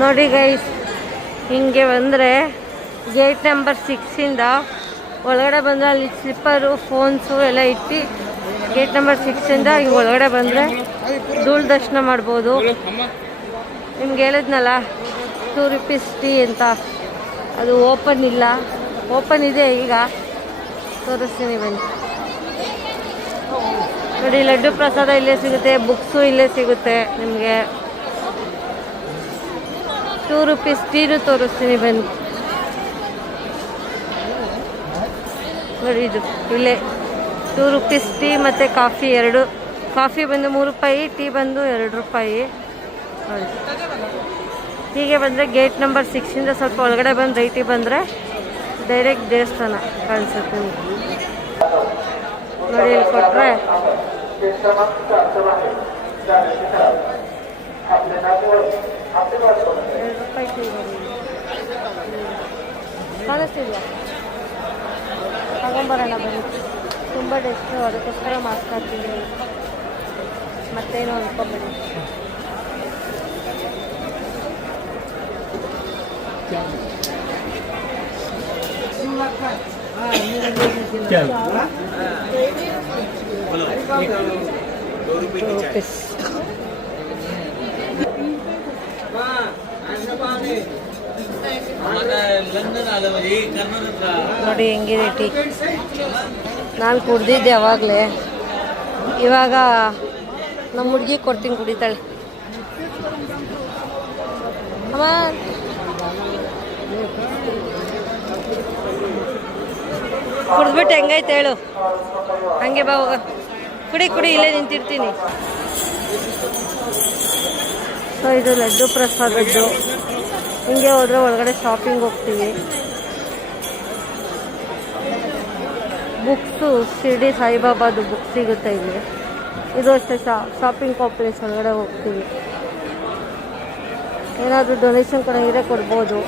ನೋಡಿ ಗೈಸ್, ಹಿಂಗೆ ಬಂದರೆ ಗೇಟ್ ನಂಬರ್ 6ಇಂದ ಒಳಗಡೆ ಬಂದರೆ ಅಲ್ಲಿ ಸ್ಲಿಪ್ಪರು ಫೋನ್ಸು ಎಲ್ಲ ಇಟ್ಟು ಗೇಟ್ ನಂಬರ್ 6ಇಂದ ಹಿಂಗೆ ಒಳಗಡೆ ಬಂದರೆ ಧೂಳು ದರ್ಶನ ಮಾಡ್ಬೋದು. ನಿಮ್ಗೆ ಹೇಳಿದ್ನಲ್ಲ 2 ರೂಪೀಸ್ ಟೀ ಅಂತ, ಅದು ಓಪನ್ ಇಲ್ಲ, ಓಪನ್ ಇದೆ ಈಗ, ತೋರಿಸ್ತೀನಿ ಬನ್ನಿ. ನೋಡಿ ಲಡ್ಡು ಪ್ರಸಾದ ಇಲ್ಲೇ ಸಿಗುತ್ತೆ, ಬುಕ್ಸು ಇಲ್ಲೇ ಸಿಗುತ್ತೆ ನಿಮಗೆ. 2 ರೂಪೀಸ್ ಟೀನು ತೋರಿಸ್ತೀನಿ ಬನ್ನಿ. ನೋಡಿ ಇದು ಇಲ್ಲೇ 2 ರೂಪೀಸ್ ಟೀ ಮತ್ತು ಕಾಫಿ ಎರಡು. ಕಾಫಿ ಬಂದು 3 ರೂಪಾಯಿ, ಟೀ ಬಂದು 2 ರೂಪಾಯಿ. ನೋಡಿ ಹೀಗೆ ಬಂದರೆ ಗೇಟ್ ನಂಬರ್ 6ಇಂದ ಸ್ವಲ್ಪ ಒಳಗಡೆ ಬಂದು ರೈಟಿಗೆ ಬಂದರೆ ಡೈರೆಕ್ಟ್ ದೇವಸ್ಥಾನ ಕಾಣಿಸುತ್ತೆ ನಿಮಗೆ. ನೋಡಿ ಇಲ್ಲಿ ಕೊಟ್ಟರೆ ಕಾಣಿಸ್ತಿದ್ಯಾ? ತಗೊಂಬರೋಣ ಬನ್ನಿ. ತುಂಬ ಟೇಸ್ಟು, ಅದಕ್ಕೋಸ್ಕರ ಮಾಸ್ಕ್ ಹಾಕ್ತಿದ್ದೀನಿ. ಮತ್ತೇನು ಅನ್ಕೊಂಬೇಡಿ. ನೋಡಿ ಹೆಂಗಿದೆ ಟೀ. ನಾನು ಕುಡ್ದಿದ್ದೆ ಅವಾಗಲೇ, ಇವಾಗ ನಮ್ಮ ಹುಡುಗಿ ಕೊಡ್ತೀನಿ, ಕುಡಿತಾಳೆ. ಅಮ್ಮ ಕುಡಿದ್ಬಿಟ್ಟು ಹೆಂಗೈತೆ ಹೇಳು. ಹಂಗೆ ಬಾ ಹೋಗ, ಕುಡಿ ಕುಡಿ, ಇಲ್ಲೇ ನಿಂತಿರ್ತೀನಿ. ಸೊ ಇದು ಲಡ್ಡು ಪ್ರಸಾದದ್ದು. ಹಿಂಗೆ ಹೋದ್ರೆ ಒಳಗಡೆ ಶಾಪಿಂಗ್ ಹೋಗ್ತೀವಿ. ಬುಕ್ಸು ಶಿರ್ಡಿ ಸಾಯಿಬಾಬಾದು ಬುಕ್ ಸಿಗುತ್ತೆ ಇಲ್ಲಿ. ಇದು ಅಷ್ಟೇ ಶಾಪಿಂಗ್ ಕಾಂಪ್ಲೆಕ್ಸ್ ಒಳಗಡೆ ಹೋಗ್ತೀವಿ. ಏನಾದರೂ ಡೊನೇಷನ್ ಕೊಡೋಂಗಿದ್ರೆ ಕೊಡ್ಬೋದು.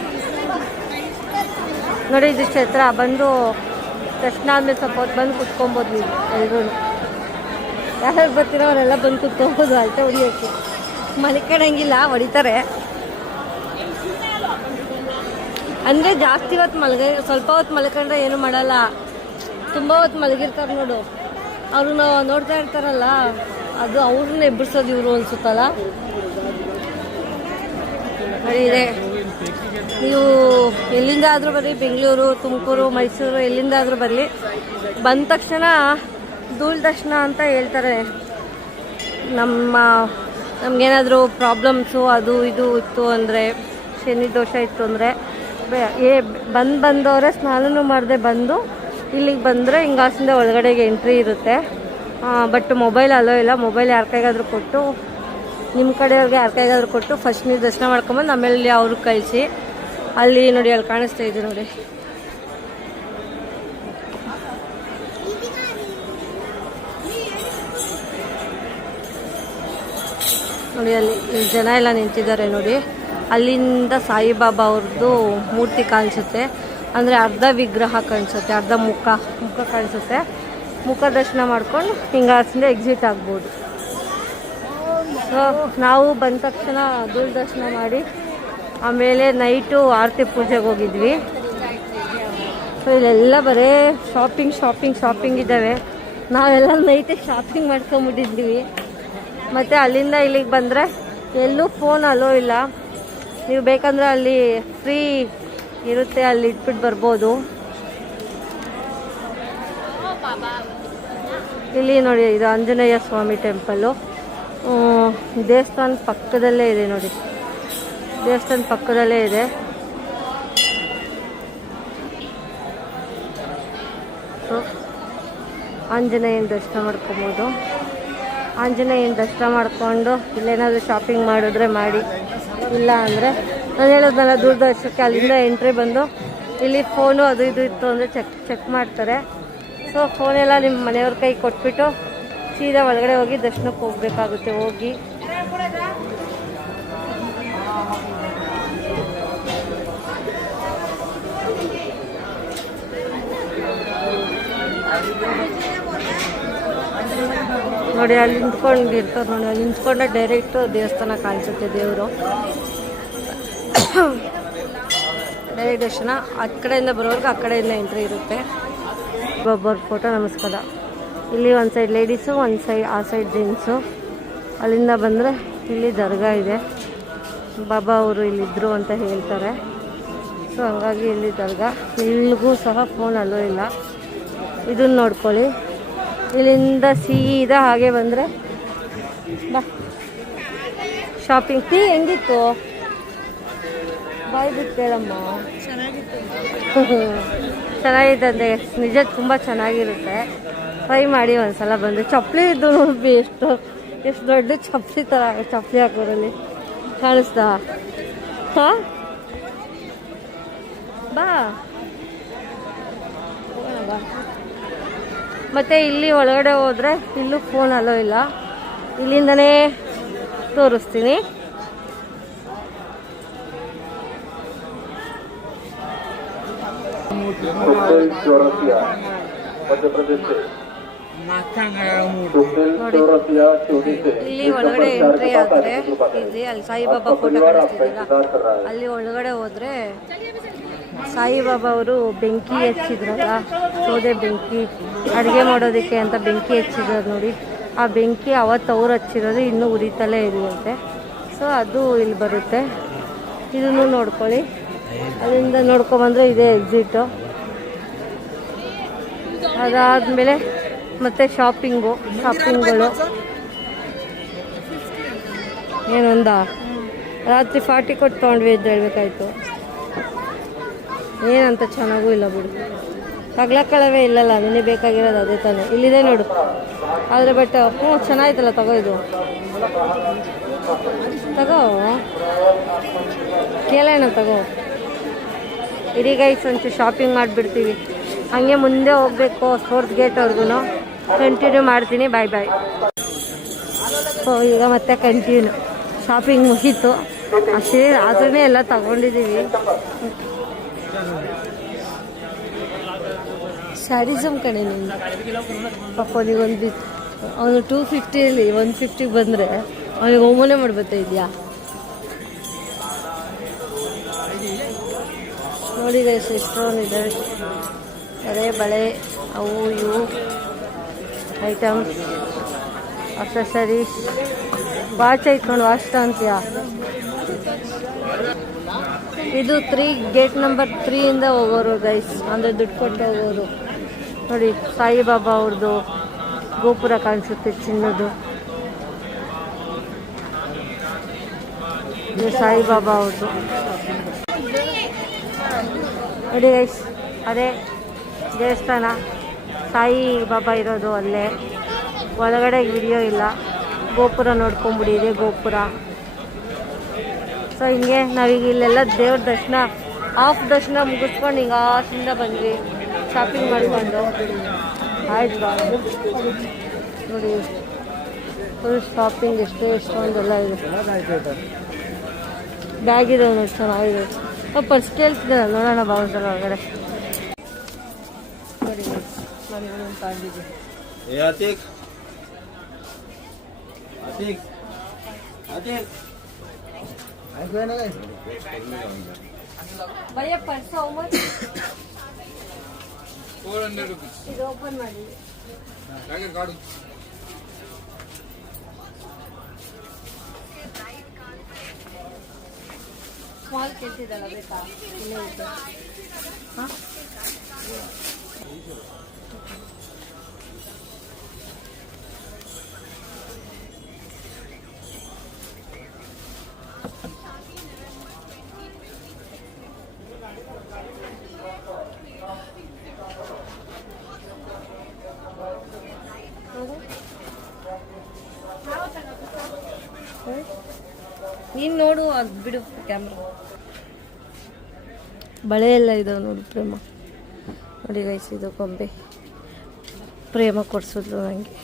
ನೋಡಿ ಇದು ಕ್ಷೇತ್ರ ಬಂದು ತಕ್ಷಣ ಆದಮೇಲೆ ಸ್ವಲ್ಪ ಹೊತ್ತು ಬಂದು ಕುತ್ಕೊಬೋದು ನೀವು ಎಲ್ಲರೂ. ಯಾರ್ಯಾರು ಬರ್ತೀರೋ ಅವರೆಲ್ಲ ಬಂದು ಕುತ್ಕೊಬೋದು, ಅಳತೆ ಹೊಡಿಯೋಕ್ಕೆ. ಮಲ್ಕೊಳಂಗಿಲ್ಲ, ಹೊಡಿತಾರೆ. ಅಂದರೆ ಜಾಸ್ತಿ ಹೊತ್ತು ಸ್ವಲ್ಪ ಹೊತ್ತು ಮಲ್ಕೊಂಡ್ರೆ ಏನು ಮಾಡಲ್ಲ. ತುಂಬ ಹೊತ್ತು ಮಲಗಿರ್ತಾರೆ ನೋಡು, ಅವ್ರನ್ನ ನೋಡ್ತಾ ಇರ್ತಾರಲ್ಲ, ಅದು ಅವ್ರನ್ನ ಎಬ್ಬರಿಸೋದು ಇವರು ಅನ್ಸುತ್ತಲ್ಲ. ನೋಡಿ ಇದೆ, ನೀವು ಎಲ್ಲಿಂದ ಆದರೂ ಬರಲಿ, ಬೆಂಗಳೂರು, ತುಮಕೂರು, ಮೈಸೂರು, ಎಲ್ಲಿಂದ ಆದರೂ ಬರಲಿ, ಬಂದ ತಕ್ಷಣ ಧೂಳು ದರ್ಶನ ಅಂತ ಹೇಳ್ತಾರೆ. ನಮಗೇನಾದರೂ ಪ್ರಾಬ್ಲಮ್ಸು ಅದು ಇದು ಇತ್ತು ಅಂದರೆ, ಶನಿ ದೋಷ ಇತ್ತು ಅಂದರೆ, ಬಂದವರೇ ಸ್ನಾನನೂ ಮಾಡದೆ ಬಂದು ಇಲ್ಲಿಗೆ ಬಂದರೆ ಹಿಂಗಾಸಿಂದ ಒಳಗಡೆಗೆ ಎಂಟ್ರಿ ಇರುತ್ತೆ. ಬಟ್ ಮೊಬೈಲ್ ಅಲೋ ಇಲ್ಲ. ಮೊಬೈಲ್ ಯಾರ ಕೈಗಾದರೂ ಕೊಟ್ಟು, ನಿಮ್ಮ ಕಡೆಯವ್ರಿಗೆ ಯಾರ ಕೈಗಾದರೂ ಕೊಟ್ಟು ಫಸ್ಟ್ ನೀವು ದರ್ಶನ ಮಾಡ್ಕೊಂಬಂದು ಆಮೇಲೆ ಅವ್ರಿಗೆ ಕಳಿಸಿ. ಅಲ್ಲಿ ನೋಡಿ, ಅಲ್ಲಿ ಕಾಣಿಸ್ತಾ ಇದೆ ನೋಡಿ. ನೋಡಿ ಅಲ್ಲಿ ಜನ ಎಲ್ಲ ನಿಂತಿದ್ದಾರೆ ನೋಡಿ. ಅಲ್ಲಿಂದ ಸಾಯಿಬಾಬಾ ಅವ್ರದ್ದು ಮೂರ್ತಿ ಕಾಣಿಸುತ್ತೆ. ಅಂದರೆ ಅರ್ಧ ವಿಗ್ರಹ ಕಾಣಿಸುತ್ತೆ, ಅರ್ಧ ಮುಖ ಕಾಣಿಸುತ್ತೆ. ಮುಖ ದರ್ಶನ ಮಾಡ್ಕೊಂಡು ಹಿಂಗಾಸಿಂದ ಎಕ್ಸಿಟ್ ಆಗ್ಬೋದು. ಸೊ ನಾವು ಬಂದ ತಕ್ಷಣ ಧೂಳು ದರ್ಶನ ಮಾಡಿ ಆಮೇಲೆ ನೈಟು ಆರತಿ ಪೂಜೆಗೆ ಹೋಗಿದ್ವಿ. ಸೊ ಇಲ್ಲೆಲ್ಲ ಬರೀ ಶಾಪಿಂಗ್ ಇದ್ದಾವೆ. ನಾವೆಲ್ಲ ನೈಟೇ ಶಾಪಿಂಗ್ ಮಾಡ್ಕೊಂಬಿಟ್ಟಿದ್ವಿ. ಮತ್ತು ಅಲ್ಲಿಂದ ಇಲ್ಲಿಗೆ ಬಂದರೆ ಎಲ್ಲೂ ಫೋನ್ ಅಲೋ ಇಲ್ಲ. ನೀವು ಬೇಕಂದರೆ ಅಲ್ಲಿ ಫ್ರೀ ಇರುತ್ತೆ, ಅಲ್ಲಿ ಇಟ್ಬಿಟ್ಟು ಬರ್ಬೋದು. ಇಲ್ಲಿ ನೋಡಿ, ಇದು ಆಂಜನೇಯ ಸ್ವಾಮಿ ಟೆಂಪಲ್ಲು. ದೇವಸ್ಥಾನ ಪಕ್ಕದಲ್ಲೇ ಇದೆ ನೋಡಿ, ದೇವಸ್ಥಾನ ಪಕ್ಕದಲ್ಲೇ ಇದೆ. ಆಂಜನೇಯನ ದರ್ಶನ ಮಾಡ್ಕೊಬೋದು. ಆಂಜನೇಯನ ದರ್ಶನ ಮಾಡಿಕೊಂಡು ಇಲ್ಲೇನಾದರೂ ಶಾಪಿಂಗ್ ಮಾಡಿದ್ರೆ ಮಾಡಿ, ಇಲ್ಲ ಅಂದರೆ ನಾನು ಹೇಳೋದನ್ನೆಲ್ಲ ದೂರದರ್ಶನಕ್ಕೆ ಅಲ್ಲಿಂದ ಎಂಟ್ರಿ ಬಂದು ಇಲ್ಲಿ ಫೋನು ಅದು ಇದು ಇತ್ತು ಅಂದರೆ ಚೆಕ್ ಮಾಡ್ತಾರೆ. ಸೊ ಫೋನೆಲ್ಲ ನಿಮ್ಮ ಮನೆಯವ್ರ ಕೈ ಕೊಟ್ಬಿಟ್ಟು ಸೀದಾ ಒಳಗಡೆ ಹೋಗಿ ದರ್ಶನಕ್ಕೆ ಹೋಗಬೇಕಾಗುತ್ತೆ. ಹೋಗಿ ನೋಡಿ, ಅಲ್ಲಿ ನಿಂತ್ಕೊಂಡಿರ್ತಾರೆ ನೋಡಿ. ಅಲ್ಲಿ ನಿಂತ್ಕೊಂಡ್ರೆ ಡೈರೆಕ್ಟು ದೇವಸ್ಥಾನ ಕಾಣಿಸುತ್ತೆ, ದೇವರು. ಡೈರೆಕ್ಟ್ ದರ್ಶನ. ಆ ಕಡೆಯಿಂದ ಬರೋರ್ಗೆ ಆ ಕಡೆಯಿಂದ ಎಂಟ್ರಿ ಇರುತ್ತೆ. ಒಬ್ಬೊಬ್ಬರ ಫೋಟೋ ನಮಸ್ಕಾರ. ಇಲ್ಲಿ ಒಂದು ಸೈಡ್ ಲೇಡೀಸು, ಒಂದು ಸೈಡ್ ಆ ಸೈಡ್ ಜೆಂಟ್ಸು. ಅಲ್ಲಿಂದ ಬಂದರೆ ಇಲ್ಲಿ ದರ್ಗಾ ಇದೆ. ಬಾಬಾ ಅವರು ಇಲ್ಲಿದ್ದರು ಅಂತ ಹೇಳ್ತಾರೆ. ಸೊ ಹಂಗಾಗಿ ಇಲ್ಲಿ ದರ್ಗಾ. ಇಲ್ಲಿಗೂ ಸಹ ಫೋನ್ ಅಲ್ಲೋ ಇಲ್ಲ. ಇದನ್ನು ನೋಡ್ಕೊಳ್ಳಿ. ಇಲ್ಲಿಂದ ಸೀದಾ ಹಾಗೆ ಬಂದರೆ ಬಾ ಶಾಪಿಂಗ್. ಟೀ ಹೆಂಗಿತ್ತು? ಬಾಯ್ ಬಿಟ್ಟು ಹೇಳಮ್ಮ. ಚೆನ್ನಾಗಿದ್ದಂತೆ ನಿಜ, ತುಂಬ ಚೆನ್ನಾಗಿರುತ್ತೆ. ಟ್ರೈ ಮಾಡಿ ಒಂದ್ಸಲ ಬಂದು. ಚಪ್ಪಲಿ ಇದ್ದು ನೋಡಿ, ಎಷ್ಟು ದೊಡ್ಡ ಚಪ್ಪಲಿ ಥರ ಚಪ್ಪಲಿ ಹಾಕೋರಲ್ಲಿ ಕಾಣಿಸ್ತಾ? ಹಾಂ ಬಾ ಬಾ. ಮತ್ತು ಇಲ್ಲಿ ಒಳಗಡೆ ಹೋದರೆ ಇಲ್ಲೂ ಫೋನ್ ಅಲ್ಲೋ ಇಲ್ಲ. ಇಲ್ಲಿಂದನೇ ತೋರಿಸ್ತೀನಿ. ಇಲ್ಲಿ ಒಳಗಡೆ ಎಂಟ್ರಿ ಆದರೆ ಇಲ್ಲಿ ಅಲ್ಲಿ ಸಾಯಿಬಾಬಾ ಫೋಟೋ ಕಾಣಿಸ್ತಿದ್ದೀರಾ, ಅಲ್ಲಿ ಒಳಗಡೆ ಹೋದರೆ ಸಾಯಿಬಾಬಾ ಅವರು ಬೆಂಕಿ ಹಚ್ಚಿದ್ರಲ್ಲ, ಸೌದೆ ಬೆಂಕಿ ಅಡುಗೆ ಮಾಡೋದಕ್ಕೆ ಅಂತ ಬೆಂಕಿ ಹಚ್ಚಿದ್ರು ನೋಡಿ. ಆ ಬೆಂಕಿ ಅವತ್ತು ಅವ್ರು ಹಚ್ಚಿರೋದು ಇನ್ನೂ ಉರಿತಲೇ ಇದೆಯಂತೆ. ಸೊ ಅದು ಇಲ್ಲಿ ಬರುತ್ತೆ. ಇದನ್ನು ನೋಡ್ಕೊಳ್ಳಿ. ಅಲ್ಲಿಂದ ನೋಡ್ಕೊಬಂದರೆ ಇದೇ ಎಕ್ಸಿಟು. ಅದಾದಮೇಲೆ ಮತ್ತು ಶಾಪಿಂಗ್ಗಳು ಏನೊಂದ ರಾತ್ರಿ 40 ಕೊಟ್ಟು ತೊಗೊಂಡ್ವಿ ಅಂತ ಹೇಳ್ಬೇಕಾಯ್ತು. ಏನಂತ ಚೆನ್ನಾಗೂ ಇಲ್ಲ ಬಿಡು. ತಗ್ಲಕ್ಕಳವೇ ಇಲ್ಲಲ್ಲ, ನಿನ್ನೆ ಬೇಕಾಗಿರೋದು ಅದೇ ತಾನೆ. ಇಲ್ಲಿದೆ ನೋಡು. ಆದರೆ ಬಟ್ ಚೆನ್ನಾಯ್ತಲ್ಲ, ತಗೋ. ಇದು ತಗೋ, ಕೇಳೋಣ, ತಗೋ. ಇಡೀ ಗೈಸ್ ಒಂಚೂರು ಶಾಪಿಂಗ್ ಮಾಡಿಬಿಡ್ತೀವಿ. ಹಂಗೆ ಮುಂದೆ ಹೋಗಬೇಕು ಸ್ಪೋರ್ಟ್ಸ್ ಗೇಟ್ವರೆಗೂ. ಕಂಟಿನ್ಯೂ ಮಾಡ್ತೀನಿ. ಬಾಯ್ ಬಾಯ್. ಸೊ ಈಗ ಮತ್ತೆ ಕಂಟಿನ್ಯೂ. ಶಾಪಿಂಗ್ ಮುಗೀತು ಅಷ್ಟೇ. ರಾತ್ರಿನೇ ಎಲ್ಲ ತಗೊಂಡಿದ್ದೀವಿ. ಸ್ಯಾಡಿಸಮ್ ಕಣೆ ನಿಂದು ಪಾಪ. ಅವನಿಗೊಂದು ಅವನು 250 150 ಬಂದರೆ ಅವನಿಗೆ ಹೋಮನೆ ಮಾಡ್ಬತ್ತಾ ಇದೆಯಾ ನೋಡಿ ಗೈಸ್. ಎಷ್ಟೊಂದಿದ್ದಾವೆ ಅರೆ ಬಳೆ, ಅವು ಇವು ಐಟಮ್ಸ್, ಅಕ್ಸೆಸರೀಸ್. ವಾಚ್ ಐತ್ಕೊಂಡು ವಾಚ್ ಅಂತೀಯ. ಇದು ಗೇಟ್ ನಂಬರ್ 3 ಹೋಗೋರು ಗೈಸ್, ಅಂದರೆ ದುಡ್ಡು ಕೊಟ್ಟು ಹೋಗೋರು. ನೋಡಿ ಸಾಯಿಬಾಬಾ ಅವ್ರದ್ದು ಗೋಪುರ ಕಾಣಿಸುತ್ತೆ, ಚಿನ್ನದು. ಇದು ಸಾಯಿಬಾಬಾ ಅವ್ರದ್ದು ನೋಡಿ ಗೈಸ್. ಅದೇ ದೇವಸ್ಥಾನ, ಸಾಯಿ ಬಾಬಾ ಇರೋದು ಅಲ್ಲೇ. ಒಳಗಡೆ ವಿಡಿಯೋ ಇಲ್ಲ. ಗೋಪುರ ನೋಡ್ಕೊಂಬಿಡಿ, ಇದೆ ಗೋಪುರ. ಸೊ ಹಿಂಗೆ ನಾವೀಗ ಇಲ್ಲೆಲ್ಲ ದೇವ್ರ ದರ್ಶನ, ಹಾಫ್ ದರ್ಶನ ಮುಗಿಸ್ಕೊಂಡು ಹಿಂಗೆ ಆಸಿಂದ ಬಂದ್ವಿ ಶಾಪಿಂಗ್ ಮಾಡಿಕೊಂಡು. ಆಯ್ತು ಬಾ ನೋಡಿ, ಫುಲ್ ಶಾಪಿಂಗ್. ಎಷ್ಟೊಂದೆಲ್ಲ ಇದೆ. ಬ್ಯಾಗ್ ಇದೆ ನೋಡಿ, ಚೆನ್ನಾಗಿದೆ. ಪರ್ಸ್ ಕೇಳ್ತಿದ್ದೆ, ನೋಡೋಣ ಬಾ ಒಂದ್ಸಲ ಒಳಗಡೆ. ನೋಡಿ ನಾನು ತಂದಿದ್ದೆ. ಭಯ ಪರ್ಸ್ ಹೌ ಮಚ್? 400 rupees. ಇದು ಓಪನ್ ಮಾಡಿ. ಸ್ಮಾಲ್ ಕೇಳ್ತಿದ್ದಲ್ಲ, ಬೇಕಾ? ಇಲ್ಲೇ ಇದೆ. ಹಾಂ ನೀನು ನೋಡು, ಅದು ಬಿಡು ಕ್ಯಾಮ್ರಾ. ಬಳೆ ಎಲ್ಲ ಇದಾವೆ ನೋಡು. ಪ್ರೇಮ ನೋಡಿ ಗೈಸ್, ಇದು ಗೊಂಬೆ ಪ್ರೇಮ ಕೊಡಿಸಿದ್ಲು ನನಗೆ.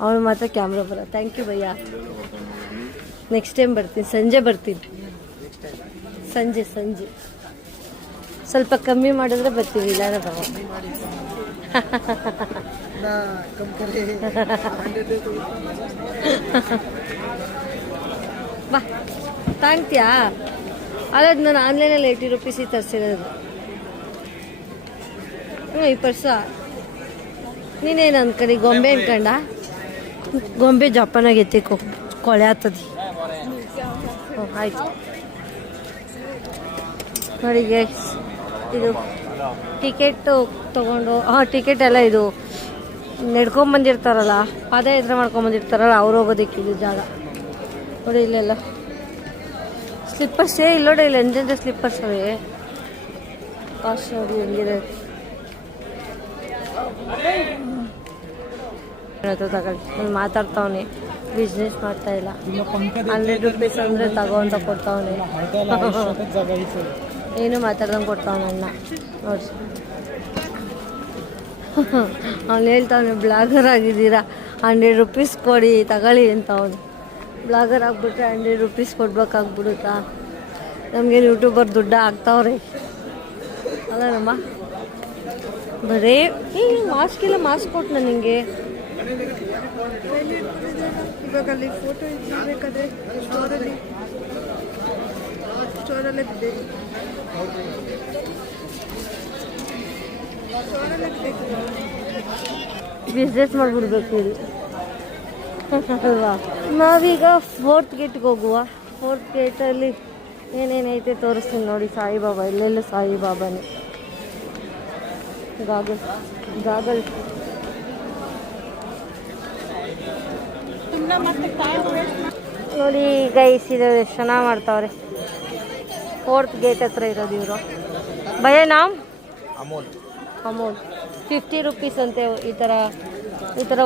ಅವಳು ಮಾತ್ರ ಕ್ಯಾಮ್ರಾ ಬರ. ಥ್ಯಾಂಕ್ ಯು ಭಯ್ಯ. ನೆಕ್ಸ್ಟ್ ಟೈಮ್ ಬರ್ತೀನಿ, ಸಂಜೆ ಬರ್ತೀನಿ. ಸಂಜೆ ಸ್ವಲ್ಪ ಕಮ್ಮಿ ಮಾಡಿದ್ರೆ ಬರ್ತೀವಿ, ಇಲ್ಲ ತಗೋ. ಬಾ ತಾಂಗ್ತೀಯಾ? ಅಲ್ಲದು ನಾನು ಆನ್ಲೈನಲ್ಲಿ 80 ರೂಪೀಸಿಗೆ ತರಿಸಿರೋದು. ಈ ಪರ್ಸ ನೀನೇನು ಅಂದ್ಕಂಡು ಗೊಂಬೆ ಅನ್ಕಂಡ? ಗೊಂಬೆ ಜಪಾನಾಗ ಎತ್ತಿಕೊ, ಕೊಳೆ ಆಗ್ತದೆ. ಆಯ್ತು ನೋಡಿ ಗೈಸ್, ಇದು ಟಿಕೆಟು ತೊಗೊಂಡು ಟಿಕೆಟ್ ಎಲ್ಲ ಇದು ನಡ್ಕೊಂಬಂದಿರ್ತಾರಲ್ಲ, ಪಾದಯಾತ್ರೆ ಮಾಡ್ಕೊಂಬಂದಿರ್ತಾರಲ್ಲ, ಅವ್ರು ಹೋಗೋದಕ್ಕೆ ಇದು ಜಾಗ ನೋಡಿ. ಇಲ್ಲೆಲ್ಲ ಸ್ಲಿಪ್ಪರ್ಸೇ ಇಲ್ಲ ನೋಡಿ, ಇಲ್ಲಿ ಎಂತೆಂಥ ಸ್ಲಿಪ್ಪರ್ಸ್ ಅವೆ. ಕಾಸ್ಟ್ ನೋಡಿ ಹೆಂಗಿದೆ. ತಗೊಳ್ಳಿ, ನಾನು ಮಾತಾಡ್ತಾವನೆ, ಬಿಸ್ನೆಸ್ ಮಾಡ್ತಾ ಇಲ್ಲ. 100 ರೂಪೀಸ್ ಅಂದರೆ ತಗೋ ಅಂತ ಕೊಡ್ತಾವನೆ. ಏನು ಮಾತಾಡ್ದಂಗೆ ಕೊಡ್ತಾವನ ಅಣ್ಣ ನೋಡಿ. ಅವ್ನು ಹೇಳ್ತಾವನೆ, ಬ್ಲಾಗರ್ ಆಗಿದ್ದೀರಾ, 100 ರೂಪೀಸ್ ಕೊಡಿ ತಗೊಳ್ಳಿ ಅಂತ. ಅವನು ಬ್ಲಾಗರ್ ಆಗಿಬಿಟ್ರೆ 100 ರೂಪೀಸ್ ಕೊಡ್ಬೇಕಾಗ್ಬಿಡುತ್ತಾ? ನಮಗೇನು ಯೂಟ್ಯೂಬರ್ ದುಡ್ಡು ಆಗ್ತಾವ್ರೆ ಅಲ್ಲ ನಮ್ಮ. ಬರೇ ಮಾಸ್ಕ್ ಇಲ್ಲ, ಮಾಸ್ಕ್ ಕೊಟ್ಟು ನಾನು ನಿಂಗೆ ಇವಾಗ ಅಲ್ಲಿ ಫೋಟೋ ಇಡಬೇಕಾದ್ರೆ ಸ್ಟೋರಲ್ಲೇ ಬಿದ್ದೇನೆ. ಬಿಸ್ನೆಸ್ ಮಾಡಿಬಿಡ್ಬೇಕು ಇಲ್ಲಿ ಅಲ್ವಾ. ನಾವೀಗ 4th ಗೇಟ್ಗೆ ಹೋಗುವ. 4th ಗೇಟಲ್ಲಿ ಏನೇನೈತೆ ತೋರಿಸ್ತೀನಿ ನೋಡಿ. ಸಾಯಿಬಾಬಾ, ಇಲ್ಲೆಲ್ಲ ಸಾಯಿಬಾಬಾನೇ. ಗಾಗಲ್ ನೋಡಿ ಗೈಸ್, ಇದು ಎಷ್ಟು ಚೆನ್ನಾಗಿ ಮಾಡ್ತಾವ್ರೆ. 4th ಗೇಟ್ ಹತ್ರ ಇರೋದು ಇವರು. ಭಯ ನಾಮ್ ಅಮೂಲ್ 50 ರೂಪೀಸ್ ಅಂತೆ. ಈ ಥರ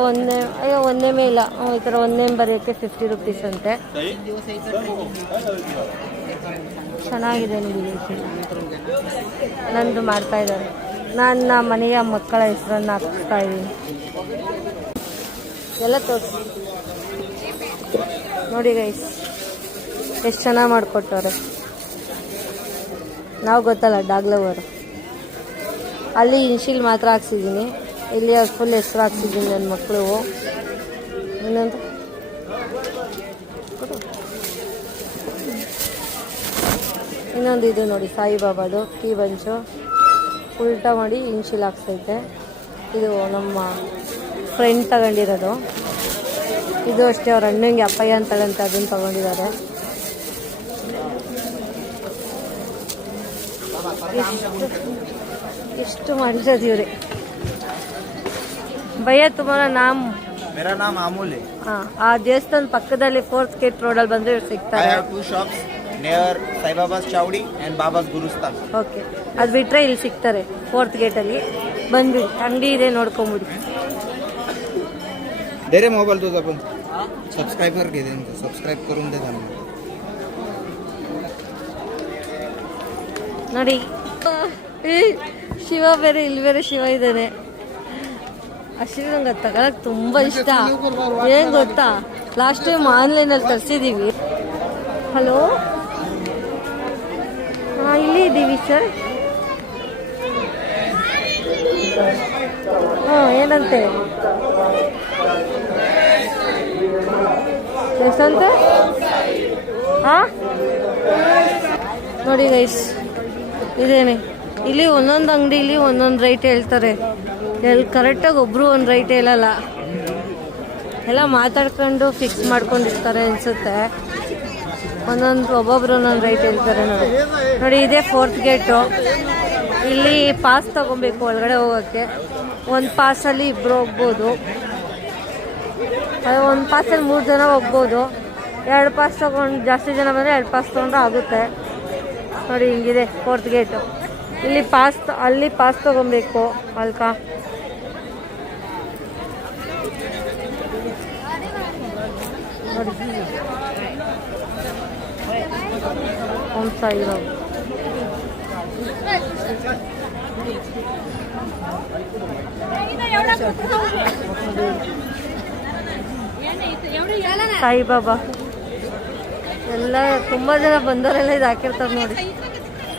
ಒಂದೇ ಮೇಲ ಈ ಥರ ಒಂದೇ ಬರೆಯೋಕ್ಕೆ 50 ರೂಪೀಸ್ ಅಂತೆ. ಚೆನ್ನಾಗಿದೆ ನೋಡಿ. ನಂದು ಮಾಡ್ತಾ ಇದ್ದಾರೆ. ನನ್ನ ಮನೆಯ ಮಕ್ಕಳ ಹೆಸರನ್ನು ಹಾಕಿಸ್ತಾ ಇದ್ದೀನಿ. ಎಲ್ಲ ತೋರಿಸಿ ನೋಡಿ ಗೈಸ್, ಎಷ್ಟು ಚೆನ್ನಾಗಿ ಮಾಡಿಕೊಟ್ಟವ್ರೆ. ನಾವು ಗೊತ್ತಲ್ಲ ಡಾಗ್ ಲವರ್. ಅಲ್ಲಿ ಇನ್ಶಿಲ್ ಮಾತ್ರ ಹಾಕ್ಸಿದ್ದೀನಿ, ಇಲ್ಲಿ ಫುಲ್ ಹೆಸರು ಹಾಕ್ಸಿದ್ದೀನಿ ನನ್ನ ಮಕ್ಕಳು. ಇನ್ನೊಂದು ಇದು ನೋಡಿ, ಸಾಯಿಬಾಬಾದು ಕೀ ಬಂಚು ಉಲ್ಟಾ ಮಾಡಿ ಇನ್ಶಿಲ್ ಹಾಕ್ಸೈತೆ. ಇದು ನಮ್ಮ ಫ್ರೆಂಡ್ ತಗೊಂಡಿರೋದು. ಇದು ಅಷ್ಟೇ, ಅವ್ರ ಅಣ್ಣಂಗೆ ಅಪ್ಪಯ್ಯ ಅಂತಳಂತ ಅದನ್ನು ತಗೊಂಡಿದ್ದಾರೆ. ಇಷ್ಟು ಮಾಡಿರೋದು ಇವ್ರೆ. ಭಯ್ಯ ತುಮಾರ ನಾಮ್? मेरा नाम अमूल है. ಆ ದೇವಸ್ಥಾನ ಪಕ್ಕದಲ್ಲಿ 4th ಗೇಟ್ ರೋಡಲ್ಲಿ ಬಂದರೆ ಇವ್ರು ಸಿಗ್ತಾರೆ. I have 2 shops near Sai Baba's Chowdi and Baba's Gurusthan. Okay, ಅದು ಬಿಟ್ಟರೆ ಇಲ್ಲಿ ಸಿಗ್ತಾರೆ 4th ಗೇಟಲ್ಲಿ. ಬಂದ್ಬಿಡಿ, ಅಂಗಡಿ ಇದೆ, ನೋಡ್ಕೊಂಬಿಡಿ. दे रे मोबाईल तुझा पण. सबस्क्राईबर घे, सबस्क्राईब करून दे त्यांना. ನೋಡಿ ಶಿವ ಬೇರೆ, ಇಲ್ಲಿ ಬೇರೆ ಶಿವ ಇದ್ದಾನೆ. ಅಶ್ವಿನಿ ನಂಗೆ ಅದು ತಗೊಳಕ್ಕೆ ತುಂಬ ಇಷ್ಟ. ಏನು ಗೊತ್ತಾ, ಲಾಸ್ಟ್ ಟೈಮ್ ಆನ್ಲೈನಲ್ಲಿ ತರಿಸಿದ್ದೀವಿ. ಹಲೋ, ಇಲ್ಲಿ ಇದ್ದೀವಿ ಸರ್. ಏನಂತೆ ಎಷ್ಟಂತೆ? ನೋಡಿ ಗೈಸ್, ಇದೇನೆ. ಇಲ್ಲಿ ಒಂದೊಂದು ಅಂಗಡಿಲಿ ಒಂದೊಂದು ರೈಟ್ ಹೇಳ್ತಾರೆ. ಎಲ್ಲಿ ಕರೆಕ್ಟಾಗಿ ಒಬ್ಬರು ಒಂದು ರೈಟ್ ಹೇಳಲ್ಲ, ಎಲ್ಲ ಮಾತಾಡ್ಕೊಂಡು ಫಿಕ್ಸ್ ಮಾಡ್ಕೊಂಡಿರ್ತಾರೆ ಅನಿಸುತ್ತೆ. ಒಬ್ಬೊಬ್ರು ಒಂದೊಂದು ರೈಟ್ ಹೇಳ್ತಾರೆ ನೋಡಿ. ಇದೇ 4th ಗೇಟು. ಇಲ್ಲಿ ಪಾಸ್ ತೊಗೊಬೇಕು ಒಳಗಡೆ ಹೋಗೋಕ್ಕೆ. ಒಂದು ಪಾಸಲ್ಲಿ 2 ಹೋಗ್ಬೋದು, ಒಂದು ಪಾಸಲ್ಲಿ 3 ಜನ ಹೋಗ್ಬೋದು. 2 ಪಾಸ್ ತೊಗೊಂಡು, ಜಾಸ್ತಿ ಜನ ಬಂದರೆ 2 ಪಾಸ್ ತೊಗೊಂಡ್ರೆ ಆಗುತ್ತೆ ನೋಡಿ. ಹಿಂಗಿದೆ 4th ಗೇಟು. ಇಲ್ಲಿ ಅಲ್ಲಿ ಪಾಸ್ ತೊಗೊಬೇಕು ಅಲ್ಕಾ. ನೋಡಿ ಓಂ ಸಾಯಿರಾಮ್. ಸಾಯಿಬಾಬಾ ಎಲ್ಲ ತುಂಬ ಜನ ಬಂದವರೆಲ್ಲ ಇದು ಹಾಕಿರ್ತಾರೆ ನೋಡಿ.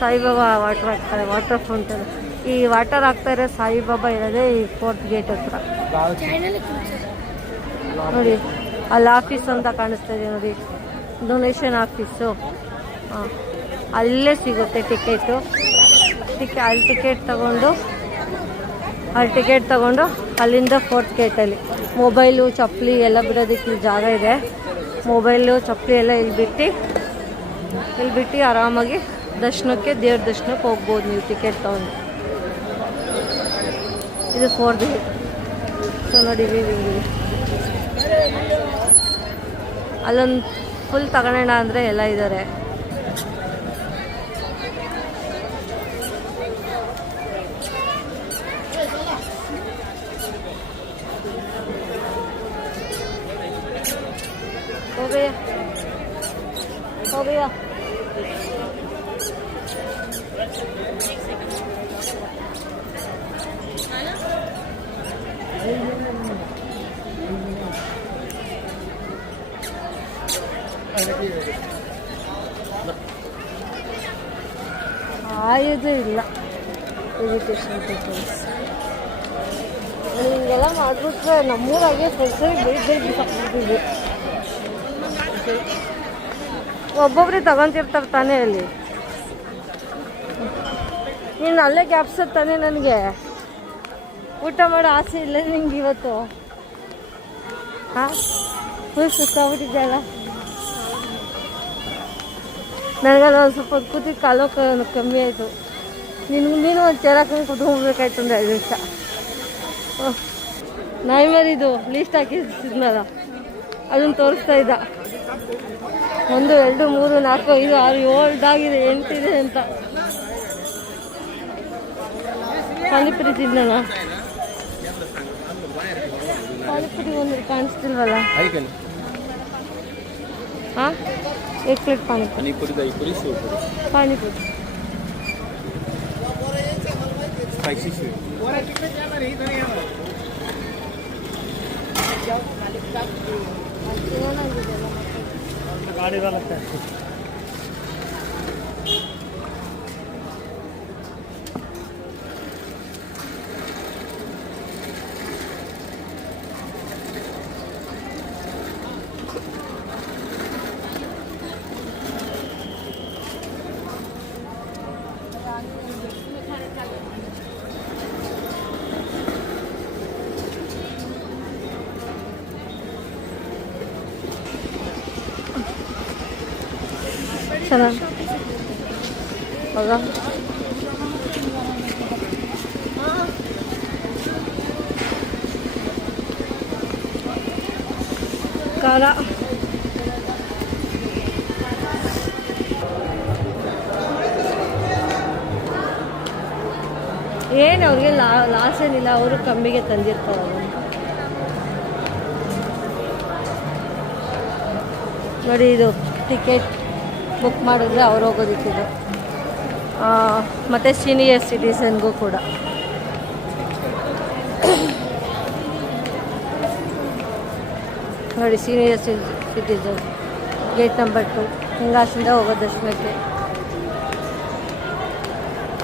ಸಾಯಿಬಾಬಾ ವಾಟರ್ ಹಾಕ್ತಾರೆ, ವಾಟರ್ ಫೌಂಟೇನ್. ಈ ವಾಟರ್ ಹಾಕ್ತಾ ಇರೋ ಸಾಯಿಬಾಬಾ ಇರೋದೇ ಈ 4th ಗೇಟ್ ಹತ್ರ ನೋಡಿ. ಅಲ್ಲಿ ಆಫೀಸ್ ಅಂತ ಕಾಣಿಸ್ತಾ ಇದೆ ನೋಡಿ, ಡೊನೇಷನ್ ಆಫೀಸು. ಹಾಂ, ಅಲ್ಲೇ ಸಿಗುತ್ತೆ ಟಿಕೆಟು. ಅಲ್ಲಿ ಟಿಕೆಟ್ ತಗೊಂಡು ಅಲ್ಲಿಂದ 4th ಗೇಟಲ್ಲಿ ಮೊಬೈಲು ಚಪ್ಪಲಿ ಎಲ್ಲ ಬಿಡೋದಕ್ಕೆ ಇಲ್ಲಿ ಜಾಗ ಇದೆ. ಮೊಬೈಲು ಚಪ್ಪಲಿ ಎಲ್ಲ ಇಲ್ಲಿ ಬಿಟ್ಟು ಆರಾಮಾಗಿ ದೇವ್ರ ದರ್ಶನಕ್ಕೆ ಹೋಗ್ಬೋದು ನೀವು ಟಿಕೆಟ್ ತೊಗೊಂಡು. ಇದು 4th ಗೇಟ್. ಸೊ ನೋಡಿ ಹಿಂಗಿದೆ. ಅಲ್ಲೊಂದು ಫುಲ್ ತಗೊಳ್ಳೋಣ ಅಂದರೆ ಎಲ್ಲ ಇದ್ದಾರೆ. हो गया ಆಯುಧ ಇಲ್ಲ ಎಜುಕೇಷನ್ ಟೀಚರ್ಸ್ ಹಿಂಗೆಲ್ಲ ಮಾಡಿಬಿಟ್ರೆ ನಮ್ಮೂರಾಗೆ ಸರಿ ಬೇಗ ಒಬ್ಬೊಬ್ರಿಗೆ ತಗೊಂತಿರ್ತಾರೆ ತಾನೇ ಅಲ್ಲಿ. ನೀನು ಅಲ್ಲೇ ಗ್ಯಾಪ್ಸದ್ ತಾನೇ ನನಗೆ ಊಟ ಮಾಡೋ ಆಸೆ ಇಲ್ಲ ನಿಂಗೆ ಇವತ್ತು. ಹಾಂ ಫುಲ್ ಸುಸ್ತಾಗ್ಬಿಟ್ಟಿದ್ದೆಲ್ಲ. ನನಗಲ್ಲ ಒಂದು ಸ್ವಲ್ಪ ಕೂತಿದ್ದು ಕಾಲೋ ಕಮ್ಮಿ ಆಯಿತು. ನೀನು ಒಂದು ಚೇರ್ ಹಾಕೊಂಡು ಕುತ್ಕೊಂಡ್ಬೇಕಾಯ್ತು ಅಂದರೆ 5 ನಿಮಿಷ. ನಾಯಿ ಮರಿದು ಲೀಸ್ಟ್ ಹಾಕಿದ್ನಲ್ಲ ಅದನ್ನು ತೋರಿಸ್ತಾ ಇದ್ದ. 1 2 3 4 5 6 7 ಆಗಿದೆ 8 ಇದೆ ಅಂತ. ಪಾನಿಪುರಿ ತಿನ್ನಲ್ಲ. ಪಾನಿಪುರಿ ಒಂದು ಕಾಣಿಸ್ತಿಲ್ವಲ್ಲ. ಹಾಂ 1 ಪ್ಲೇಟ್ ಪಾನಿಪುರಿ. ಪಾನಿಪುರಿ गाड़ी वाला ಚೆನ್ನಾಗಿ ಹೌದಾ. ಖಾರ ಏನು ಅವ್ರಿಗೆ ಲಾಸ್ ಏನಿಲ್ಲ. ಅವರು ಕಮ್ಮಿಗೆ ತಂದಿರ್ತಾರೆ. ನೋಡಿ ಇದು ಟಿಕೆಟ್ ಬುಕ್ ಮಾಡಿದ್ರೆ ಅವ್ರು ಹೋಗೋದಕ್ಕಿದು. ಮತ್ತು ಸೀನಿಯರ್ ಸಿಟಿಸನ್ಗೂ ಕೂಡ ನೋಡಿ ಸೀನಿಯರ್ ಸಿಟಿಸನ್ ಗೇಟ್ ನಂಬರ್ 2 ಹಿಂಗಾಸಿಂದ ಹೋಗೋ ದರ್ಶನಕ್ಕೆ.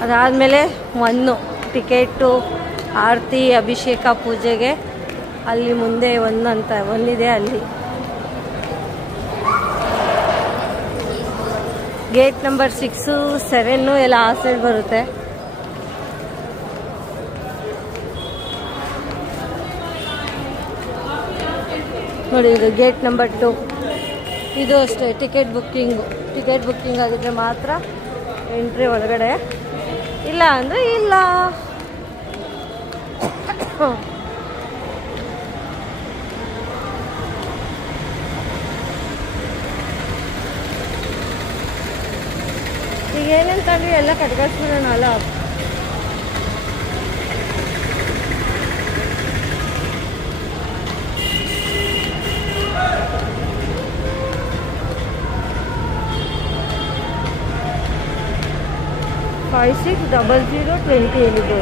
ಅದಾದಮೇಲೆ 1 ಟಿಕೆಟು ಆರತಿ ಅಭಿಷೇಕ ಪೂಜೆಗೆ ಅಲ್ಲಿ ಮುಂದೆ 1 ಅಂತ 1 ಇದೆ. ಅಲ್ಲಿ ಗೇಟ್ ನಂಬರ್ 6 7 ಎಲ್ಲ ಆ ಸೈಡ್ ಬರುತ್ತೆ. ನೋಡಿ ಇದು ಗೇಟ್ ನಂಬರ್ 2. ಇದು ಅಷ್ಟೇ ಟಿಕೆಟ್ ಬುಕ್ಕಿಂಗ್ ಆಗಿದ್ರೆ ಮಾತ್ರ ಎಂಟ್ರಿ ಒಳಗಡೆ, ಇಲ್ಲ ಅಂದರೆ ಇಲ್ಲ. ಈಗ ಏನೇನು ತಂದ್ರಿ ಎಲ್ಲ ಕಟ್ಕಳಿಸ್ಬಿಡೋಣಲ್ಲ. ಫೈವ್ 6 00 20 ಎಲ್ಲಿದೆ.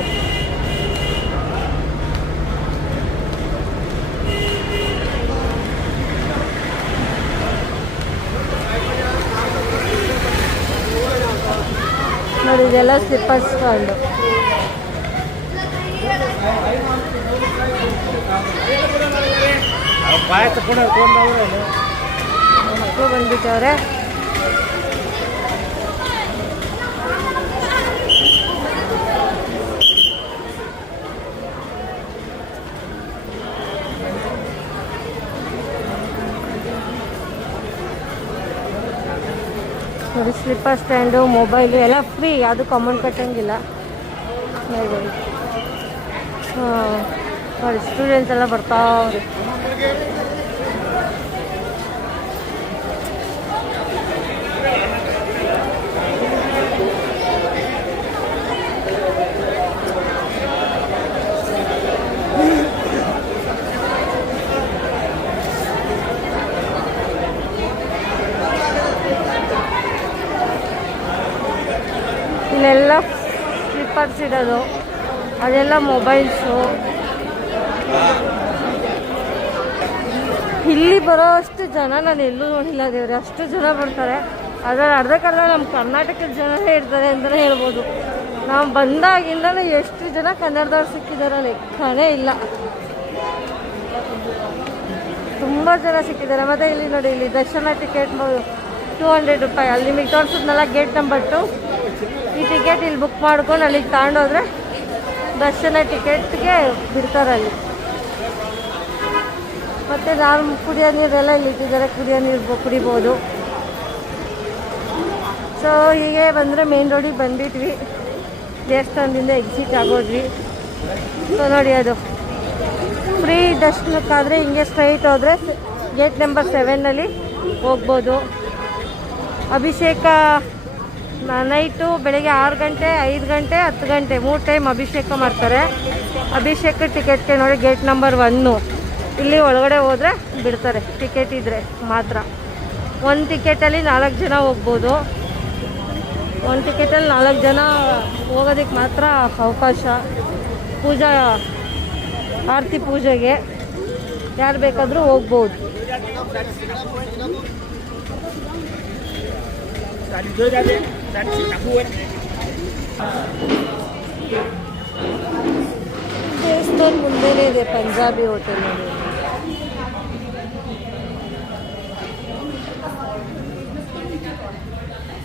ನೋಡಿ ಇದೆಲ್ಲ ಸ್ಲಿಪ್ಪರ್ ಸ್ಟಾಂಡು. ಮಕ್ಕಳು ಬಂದ್ಬಿಟ್ಟವ್ರೆ. ಸ್ಲಿಪ್ಪರ್ ಸ್ಟ್ಯಾಂಡು, ಮೊಬೈಲು ಎಲ್ಲ ಫ್ರೀ, ಯಾವುದಕ್ಕೂ ಅಮೌಂಟ್ ಕಟ್ಟಂಗಿಲ್ಲ. ನೋಡಿ ನೋಡಿ ಸ್ಟೂಡೆಂಟ್ಸ್ ಎಲ್ಲ ಬರ್ತಾವ್ರಿ. ಇಲ್ಲೆಲ್ಲ ಸ್ಲಿಪ್ಪರ್ಸ್ ಇಡೋದು, ಅದೆಲ್ಲ ಮೊಬೈಲ್ಸು. ಇಲ್ಲಿ ಬರೋ ಅಷ್ಟು ಜನ ನಾನು ಎಲ್ಲೂ ನೋಡಿಲ್ಲ ದೇವ್ರೆ, ಅಷ್ಟು ಜನ ಬರ್ತಾರೆ. ಅದರಲ್ಲಿ ಅರ್ಧಕ್ಕರ್ಧ ನಮ್ಮ ಕರ್ನಾಟಕದ ಜನನೇ ಇರ್ತಾರೆ ಅಂತಲೇ ಹೇಳ್ಬೋದು. ನಾವು ಬಂದಾಗಿಂದಲೇ ಎಷ್ಟು ಜನ ಕನ್ನಡದವ್ರು ಸಿಕ್ಕಿದಾರೋ ಲೆಕ್ಕನೇ ಇಲ್ಲ, ತುಂಬ ಜನ ಸಿಕ್ಕಿದ್ದಾರೆ. ಮತ್ತು ಇಲ್ಲಿ ನೋಡಿ, ಇಲ್ಲಿ ದರ್ಶನ ಟಿಕೆಟ್ 200 ರೂಪಾಯಿ. ಅಲ್ಲಿ ನಿಮಗೆ ತೋರಿಸಿದ್ನಲ್ಲ ಗೇಟ್ ನಂಬರ್ 2, ಈ ಟಿಕೆಟ್ ಇಲ್ಲಿ ಬುಕ್ ಮಾಡ್ಕೊಂಡು ಅಲ್ಲಿಗೆ ತಗೊಂಡೋದ್ರೆ ದರ್ಶನ ಟಿಕೆಟ್ಗೆ ಬಿಡ್ತಾರೆ ಅಲ್ಲಿ. ಮತ್ತು ನಾವು ಕುಡಿಯೋ ನೀರೆಲ್ಲ ಇಲ್ಲಿ ಇಟ್ಟಿದ್ದಾರೆ, ಕುಡಿಯೋ ನೀರು ಕುಡಿಬೋದು. ಸೊ ಹೀಗೆ ಬಂದರೆ ಮೇನ್ ರೋಡಿಗೆ ಬಂದ್ಬಿಟ್ವಿ, ದೇವಸ್ಥಾನದಿಂದ ಎಕ್ಸಿಟ್ ಆಗೋದ್ವಿ. ಸೊ ನೋಡಿ, ಅದು ಫ್ರೀ ದರ್ಶನಕ್ಕಾದರೆ ಹಿಂಗೆ ಸ್ಟ್ರೈಟ್ ಹೋದರೆ ಗೇಟ್ ನಂಬರ್ 7ನಲ್ಲಿ ಹೋಗ್ಬೋದು. ಅಭಿಷೇಕ ನೈಟು ಬೆಳಗ್ಗೆ 6 ಗಂಟೆ, 5 ಗಂಟೆ, 10 ಗಂಟೆ 3 ಟೈಮ್ ಅಭಿಷೇಕ ಮಾಡ್ತಾರೆ. ಅಭಿಷೇಕ ಟಿಕೆಟ್ಗೆ ನೋಡಿ ಗೇಟ್ ನಂಬರ್ 1, ಇಲ್ಲಿ ಒಳಗಡೆ ಹೋದರೆ ಬಿಡ್ತಾರೆ, ಟಿಕೆಟ್ ಇದ್ದರೆ ಮಾತ್ರ. ಒಂದು ಟಿಕೆಟಲ್ಲಿ 4 ಜನ ಹೋಗ್ಬೋದು. ಒಂದು ಟಿಕೆಟಲ್ಲಿ 4 ಜನ ಹೋಗೋದಕ್ಕೆ ಮಾತ್ರ ಅವಕಾಶ. ಪೂಜಾ ಆರತಿ ಪೂಜೆಗೆ ಯಾರು ಬೇಕಾದರೂ ಹೋಗ್ಬೋದು. ದೇವಸ್ಥಾನ ಮುಂದೆನೇ ಇದೆ ಪಂಜಾಬಿ ಹೋಟೆಲ್ ನೋಡಿ.